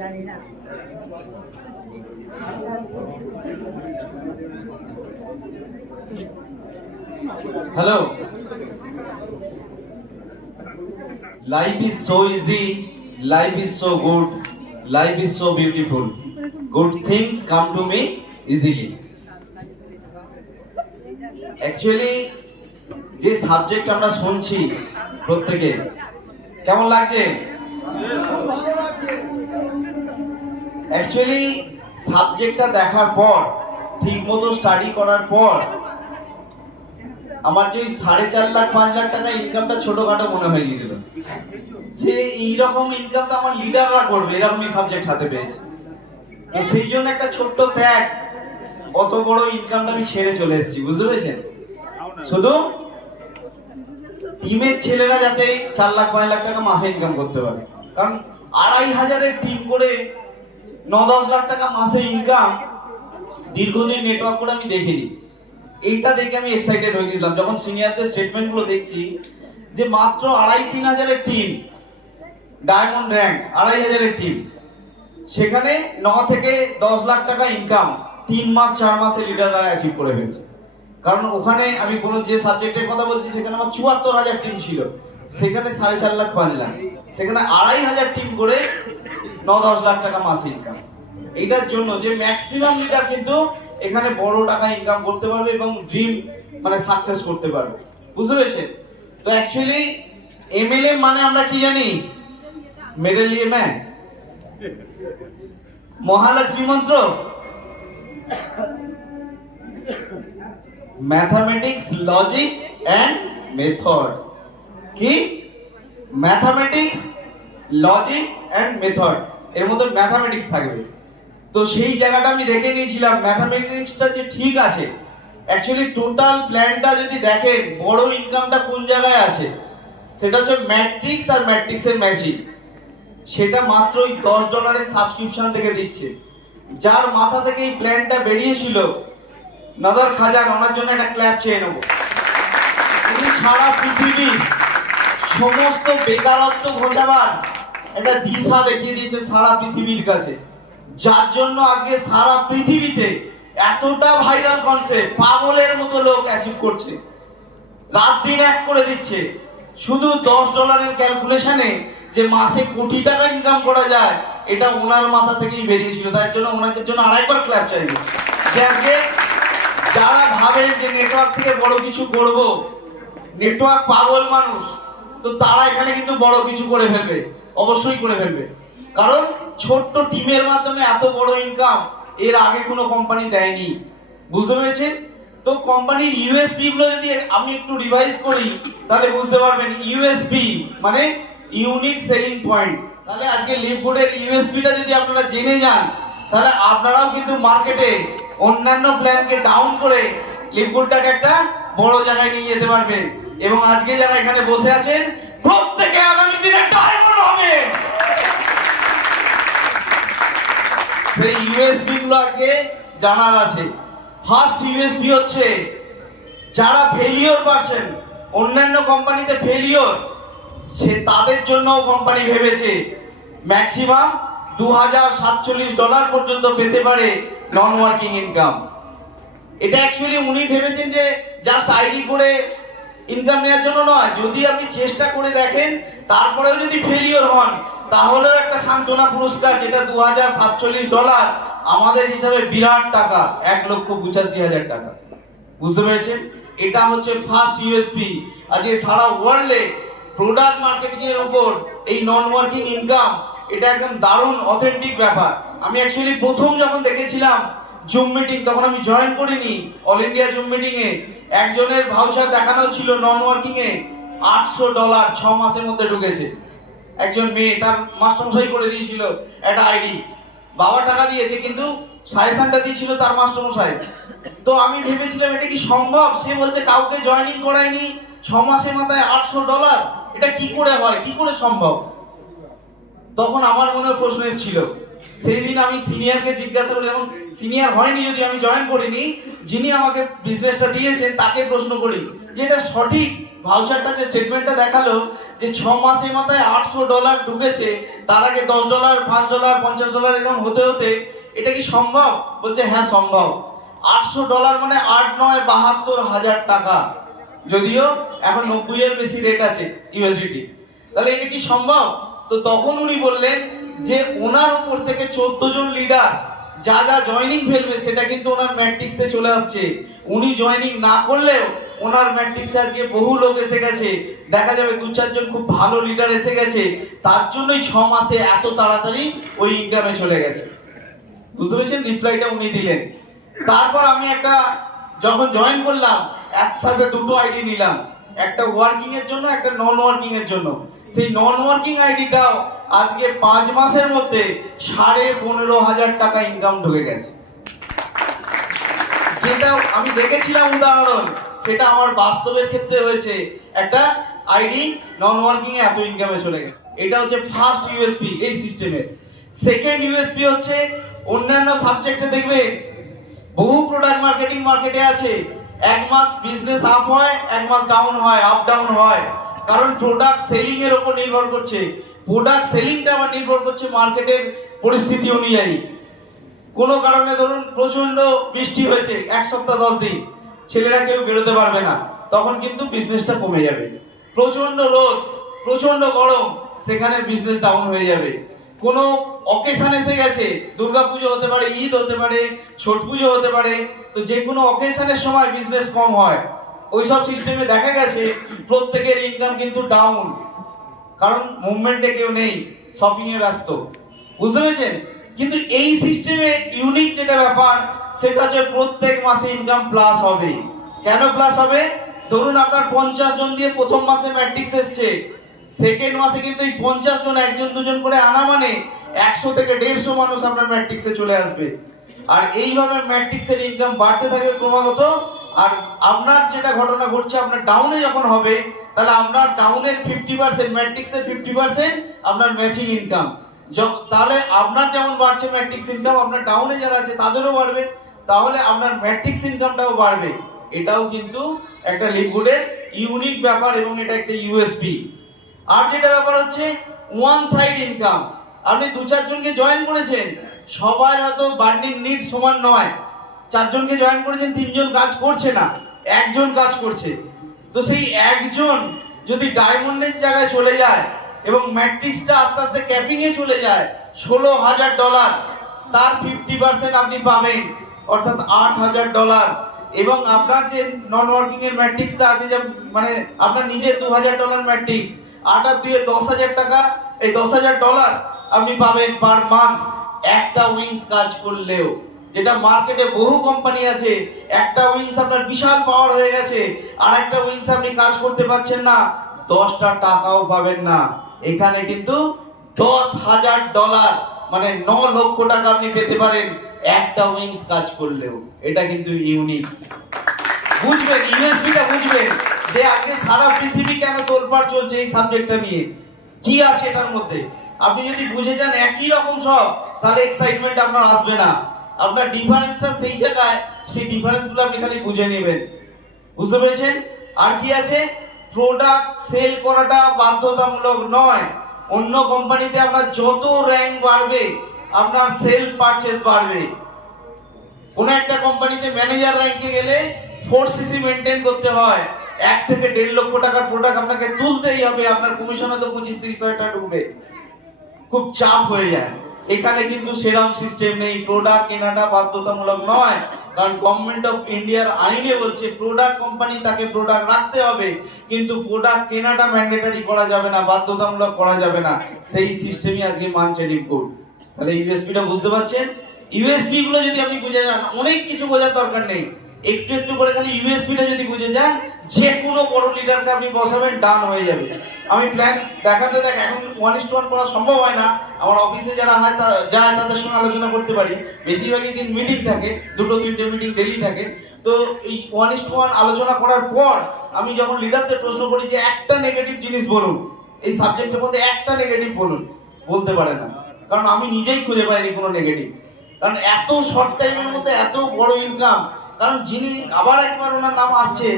জানি না। Hello. Life is so easy. Life is so good. Life is so beautiful. Good things come to me easily. Actually, যে subject আমরা শুনছি প্রত্যেকে কেমন লাগছে? অ্যাকচুয়ালি সাবজেক্টটা দেখার পর ঠিক মতো স্টাডি করার পর আমার যে 4.5 লাখ 5 লাখ টাকা ইনকামটা ছোটখাটো মনে হয়ে গিয়েছিল, যে এইরকম ইনকাম তো আমার লিডাররা করবে, এরকমই সাবজেক্ট হাতে পেয়েছে। তো সেই জন্য একটা ছোট্ট ত্যাগ, অত বড় ইনকামটা আমি ছেড়ে চলে এসেছি, বুঝতে পেরেছেন? শুধু টিমের ছেলেরা যাতে 4 লাখ 5 লাখ টাকা মাসে ইনকাম করতে পারে, কারণ 2,500-এর টিম করে 9-10 লাখ টাকা মাসে ইনকাম দীর্ঘদিন নেটওয়ার্ক করে আমি দেখিনি। এইটা দেখে আমি এক্সাইটেড হয়ে গেছিলাম যখন সিনিয়রদের স্টেটমেন্ট গুলো দেখছি, যে মাত্র 2,500-3 হাজারের টিম, ডায়মন্ড র্যাঙ্ক 2,500-এর টিম, সেখানে 9 থেকে 10 লাখ টাকা ইনকাম 3 মাস 4 মাসে লিডাররা অ্যাচিভ করে ফেলছে। কারণ ওখানে আমি কোনো যে সাবজেক্টের কথা বলছি সেখানে আমার 74,000 টিম ছিল, সেখানে 4.5 লাখ 5 লাখ, সেখানে 2,500 টিম করে 9-10 লাখ টাকা মাসে ইনকাম। এইটার জন্য যে ম্যাক্সিমাম লিডার কিন্তু এখানে বড় টাকা ইনকাম করতে পারবে এবং ড্রিম মানে সাকসেস করতে পারবে, বুঝতে পেরেছেন? তো অ্যাকচুয়ালি এমএলএম মানে আমরা কি জানি? মেডেলিয়ে ম্যান, মহালক্ষ্মী মন্ত্র, ম্যাথামেটিক্স, লজিক অ্যান্ড মেথড। কি? ম্যাথামেটিক্স, লজিক অ্যান্ড মেথড, এর মধ্যে ম্যাথামেটিক্স থাকবে। তো সেই জায়গাটা আমি দেখে নিয়েছিলাম, ম্যাথামেটিক্সটা যে ঠিক আছে। অ্যাকচুয়ালি টোটাল প্ল্যানটা যদি দেখেন, বড় ইনকামটা কোন জায়গায় আছে, সেটা হচ্ছে ম্যাট্রিক্স আর ম্যাট্রিক্সের ম্যাচিং। সেটা মাত্র ওই $10 সাবস্ক্রিপশন থেকে দিচ্ছে। যার মাথা থেকে এই প্ল্যানটা বেরিয়েছিল, নদর খাজান, ওনার জন্য একটা ক্ল্যাপ চেয়ে নেব। উনি সারা পৃথিবীর সমস্ত বেকারত্ব ঘোচাবার একটা দিশা দেখিয়ে দিয়েছে সারা পৃথিবীর কাছে, যার জন্য আজকে সারা পৃথিবীতে এতটা ভাইরাল কনসেপ্ট, পাগলের মতো লোক অ্যাচিভ করছে, রাত দিন এক করে দিচ্ছে। শুধু $10 ক্যালকুলেশনে যে মাসে কোটি টাকা ইনকাম করা যায়, এটা ওনার মাথা থেকেই বেরিয়েছিল। তার জন্য ওনাদের জন্য আরেকবার ক্ল্যাপ চাইবে। যে আজকে যারা ভাবেন যে নেটওয়ার্ক থেকে বড় কিছু করব, নেটওয়ার্ক পাগল মানুষ, তো তারা এখানে কিন্তু বড় কিছু করে ফেলবে, অবশ্যই করে ফেলবে। কারণ ছোট্ট টিমের মাধ্যমে এত বড় ইনকাম এর আগে কোনো কোম্পানি দেয়নি, বুঝতে পেরেছেন? তো কোম্পানির ইউএসপি গুলো যদি আমি একটু রিভাইজ করি, তাহলে বুঝতে পারবেন। ইউএসপি মানে ইউনিক সেলিং পয়েন্ট। তাহলে আজকে লিভগুডের ইউএসপিটা যদি আপনারা জেনে যান, তাহলে আপনারাও কিন্তু মার্কেটে অন্যান্য প্ল্যানকে ডাউন করে লিভগুডটাকে একটা বড় জায়গায় নিয়ে যেতে পারবেন। এবং আজকে যারা এখানে বসে আছেন, প্রত্যেকে আগামী দিনে ডায়মন্ড হবে। সেই ইউএসপি গুলো আজকে জানার আছে। ফার্স্ট ইউএসপি হচ্ছে, যারা ফেলিওর পারছেন, অন্যান্য কোম্পানিতে ফেলিওর, সে তাদের জন্য কোম্পানি ভেবেছে ম্যাক্সিমাম $2,047 পর্যন্ত পেতে পারে নন ওয়ার্কিং ইনকাম। এটা অ্যাকচুয়ালি উনি ভেবেছেন যে জাস্ট আইডি করে ইনকাম নেওয়ার জন্য নয়। যদি আপনি চেষ্টা করে দেখেন, তারপরেও যদি ফেলিওর হন, তাহলেও একটা সান্ত্বনা পুরস্কার, যেটা $2,047 আমাদের হিসাবে বিরাট টাকা, 1,85,000 টাকা, বুঝতে পেরেছেন? এটা হচ্ছে ফার্স্ট ইউএসপি। আজকে সারা ওয়ার্ল্ডে প্রোডাক্ট মার্কেটিং এর উপর এই নন ওয়ার্কিং ইনকাম, এটা একদম দারুণ অথেন্টিক ব্যাপার। আমি অ্যাকচুয়ালি প্রথম যখন দেখেছিলাম জুম মিটিং, তখন আমি জয়েন করিনি অল ইন্ডিয়া জুম মিটিং এ। একজনের ভাউচার দেখানো ছিল নন ওয়ার্কিং এ $800 6 মাসের মধ্যে ঢুকেছে। একজন মেয়ে, তার মাস্টারমশাই করে দিয়েছিল একটা আইডি, বাবা টাকা দিয়েছে, কিন্তু সাজেশনটা দিয়েছিল তার মাস্টারমশাই। তো আমি ভেবেছিলাম এটা কি সম্ভব? সে বলছে কাউকে জয়েনিং করায়নি, 6 মাসের মাথায় $800, এটা কি করে হয়, কি করে সম্ভব? তখন আমার মনে প্রশ্ন এসেছিল, সেই দিন আমি সিনিয়রকে জিজ্ঞাসা করি, যখন সিনিয়র হয়নি, যদি আমি জয়েন করিনি, যিনি আমাকে বিজনেসটা দিয়েছেন তাকে প্রশ্ন করি যে এটা সঠিক ভাউচারটা, যে স্টেটমেন্টটা দেখালো যে 6 মাসের মাথায় $800 ঢুকেছে, তার আগে $10, $5, $50 এরকম হতে হতে এটা কি সম্ভব? বলছে হ্যাঁ সম্ভব। $800 মানে 8-9-72 হাজার টাকা, যদিও এখন 90 এর বেশি রেট আছে ইউএসডিটি। তাহলে এটা কি সম্ভব? তো তখন উনি বললেন যে ওনার উপর থেকে 14 জন লিডার যা যা জয়েনিং ফেলবে সেটা কিন্তু ওনার ম্যাট্রিক্সে চলে আসছে। উনি জয়েনিং না করলেও ওনার ম্যাট্রিক্সে আজকে বহু লোক এসে গেছে, দেখা যাবে 2-4 জন খুব ভালো লিডার এসে গেছে, তার জন্যই 6 মাসে এত তাড়াতাড়ি ওই ইনকামে চলে গেছে। বুঝতে পেরেছেন? রিপ্লাইটা উনি দিলেন। তারপর আমি একটা যখন জয়েন করলাম, একসাথে দুটো আইডি নিলাম, একটা ওয়ার্কিং এর জন্য, একটা নন ওয়ার্কিং এর জন্য। সেই নন ওয়ার্কিং আইডিটাও আজকে 5 মাসের মধ্যে 15,500 টাকা ইনকাম ঢুকে গেছে। যেটা আমি দেখেছিলাম উদাহরণ, সেটা আমার বাস্তবের ক্ষেত্রে হয়েছে। একটা আইডি নন ওয়ার্কিং এ এত ইনকামে চলে গেছে। এটা হচ্ছে ফার্স্ট ইউএসপি এই সিস্টেমের। সেকেন্ড ইউএসপি হচ্ছে অন্যান্য সাবজেক্টে দেখবে বহু প্রোডাক্ট মার্কেটিং মার্কেটে আছে, 1 মাস বিজনেস আপ হয়, 1 মাস ডাউন হয়, আপ ডাউন হয়, কারণ প্রোডাক্ট সেলিং এর উপর নির্ভর করছে। প্রোডাক্ট সেলিংটা আবার নির্ভর করছে মার্কেটের পরিস্থিতি অনুযায়ী। কোনো কারণে ধরুন প্রচন্ড বৃষ্টি হয়েছে 1 সপ্তাহ 10 দিন, ছেলেরা কেউ বেরোতে পারবে না, তখন কিন্তু বিজনেসটা কমে যাবে। প্রচন্ড রোদ, প্রচন্ড গরম, সেখানে বিজনেস ডাউন হয়ে যাবে। কোনো অকেশন এসে গেছে, দুর্গাপুজো হতে পারে, ঈদ হতে পারে, ছট পুজো হতে পারে, তো যে কোনো অকেশনের সময় বিজনেস কম হয়। ওইসব সিস্টেমে দেখা গেছে প্রত্যেকের ইনকাম কিন্তু ডাউন, কারণ মুভমেন্টে কেউ নেই, শপিং এ ব্যস্ত। বুঝতে পেরেছেন? কিন্তু এই সিস্টেমে ইউনিক যেটা ব্যাপার, সেটা হচ্ছে প্রত্যেক মাসে ইনকাম প্লাস হবে। কেন প্লাস হবে? ধরুন আপনার 50 জন দিয়ে প্রথম মাসে ম্যাট্রিক্স এসছে, সেকেন্ড মাসে কিন্তু এই 50 জন 1 জন 2 জন করে আনা মানে 100 থেকে 150 মানুষ আপনার ম্যাট্রিক্সে চলে আসবে। আর এইভাবে ম্যাট্রিক্সের ইনকাম বাড়তে থাকবে ক্রমাগত। আর আপনার যেটা ঘটনা ঘটছে, আপনার ডাউনে যখন হবে, তাহলে আপনার ডাউনের 50%, ম্যাট্রিক্সের 50% আপনার ম্যাচিং ইনকাম। তাহলে আপনার যেমন বাড়ছে ম্যাট্রিক্স ইনকাম, আপনার ডাউনে যারা আছে তাদেরও বাড়বে, তাহলে আপনার ম্যাট্রিক্স ইনকামটাও বাড়বে। এটাও কিন্তু একটা লিভগুডের ইউনিক ব্যাপার এবং এটা একটা ইউএসপি। আর যেটা ব্যাপার হচ্ছে ওয়ান সাইড ইনকাম। আপনি 2-4 জনকে জয়েন করেছেন, সবার হয়তো বার্নিং নিড সমান নয়। 4 জনকে জয়েন করেছেন, 3 জন কাজ করছে না, 1 জন কাজ করছে। তো সেই 1 জন যদি ডায়মন্ডের জায়গায় চলে যায় এবং ম্যাট্রিক্সটা আস্তে আস্তে ক্যাপিং এ চলে যায় $16,000, তার 50% আপনি পাবেন, অর্থাৎ $8,000। এবং আপনার যে নন ওয়ার্কিং এর ম্যাট্রিক্সটা আছে, যে মানে আপনার নিজের $2,000 ম্যাট্রিক্স, 8 আর 2 এ 10,000 টাকা, এই $10,000 আপনি পাবেন পার মান্থ একটা উইংস কাজ করলেও। যেটা মার্কেটে বহু কোম্পানি আছে, একটা উইংস আপনার বিশাল পাওয়ার হয়ে গেছে, আর একটা উইংস আপনি কাজ করতে পারছেন না, 10টা টাকাও পাবেন না। এখানে কিন্তু $10,000 মানে 9 লক্ষ টাকা আপনি পেতে পারেন একটা উইংস কাজ করলেও। এটা কিন্তু ইউনিক। বুঝবেন, ইউএসপিটা বুঝবেন যে আজকে সারা পৃথিবী কেন তোলপাড় চলছে এই সাবজেক্টটা নিয়ে, কি আছে এটার মধ্যে। আপনি যদি বুঝে যান একই রকম সব, তাহলে এক্সাইটমেন্ট আপনার আসবে না। আপনার ডিফারেন্সটা সেই জায়গায়, সেই ডিফারেন্সগুলো আপনি খালি বুঝে নেবেন। বুঝতে পেরেছেন? আর কি আছে? প্রোডাক্ট সেল করাটা বাধ্যতামূলক নয়। অন্য কোম্পানিতে আপনার যত র্যাঙ্ক বাড়বে, আপনার সেল পারচেজ বাড়বে। কোন একটা কোম্পানিতে ম্যানেজার র্যাঙ্কে গেলে 4cc মেনটেন করতে হয়, 1 থেকে 1.5 লক্ষ টাকার প্রোডাক্ট আপনাকে তুলতেই হবে, আপনার কমিশনে তো 25-30 হাজার টাকা ঢুকবে, খুব চাপ হয়ে যায়। এখানে কিন্তু সেরকম সিস্টেম নেই, প্রোডাক্ট কেনাটা বাধ্যতামূলক নয়, কারণ গভর্নমেন্ট অফ ইন্ডিয়ার আইনে বলছে প্রোডাক্ট কোম্পানি তাকে প্রোডাক্ট রাখতে হবে, কিন্তু প্রোডাক্ট কেনাটা ম্যান্ডেটরি করা যাবে না, বাধ্যতামূলক করা যাবে না। সেই সিস্টেমই আজকে মানছে লিভগুড। তাহলে ইউএসপিটা বুঝতে পারছেন? ইউএসপি গুলো যদি আপনি বুঝে যান, অনেক কিছু বোঝার দরকার নেই, একটু একটু করে খালি ইউএসপিটা যদি বুঝে যান, যে কোনো বড় লিডারকে আপনি বসাবেন, ডান হয়ে যাবে। আমি প্ল্যান দেখাতে দেখ, এখন 1:1 করা সম্ভব হয় না, আমার অফিসে যারা হয় যায় তাদের সঙ্গে আলোচনা করতে পারি। বেশিরভাগই দিন মিটিং থাকে, 2-3টে মিটিং ডেলি থাকে। তো এই 1:1 আলোচনা করার পর আমি যখন লিডারদের প্রশ্ন করি যে একটা নেগেটিভ জিনিস বলুন এই সাবজেক্টের মধ্যে, একটা নেগেটিভ বলুন, বলতে পারে না। কারণ আমি নিজেই খুঁজে পাইনি কোনো নেগেটিভ। কারণ এত শর্ট টাইমের মধ্যে এত বড় ইনকাম, কারণ যিনি আবার একবার ওনার নাম আসছে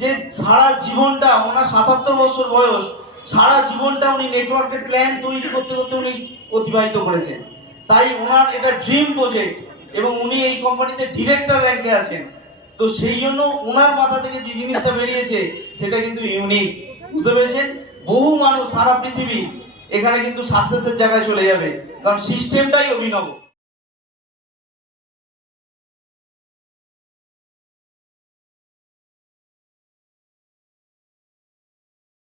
যে সারা জীবনটা, ওনার ৭৭ বছর বয়স, সারা জীবনটা উনি নেটওয়ার্কের প্ল্যান তৈরি করতে করতে উনি অতিবাহিত করেছেন। তাই ওনার এটা ড্রিম প্রজেক্ট এবং উনি এই কোম্পানিতে ডিরেক্টর র্যাঙ্কে আছেন। তো সেই জন্য ওনার মাথা থেকে যে জিনিসটা বেরিয়েছে সেটা কিন্তু ইউনিক, বুঝতে পেরেছেন? বহু মানুষ সারা পৃথিবী এখানে কিন্তু সাকসেসের জায়গায় চলে যাবে, কারণ সিস্টেমটাই অভিনব।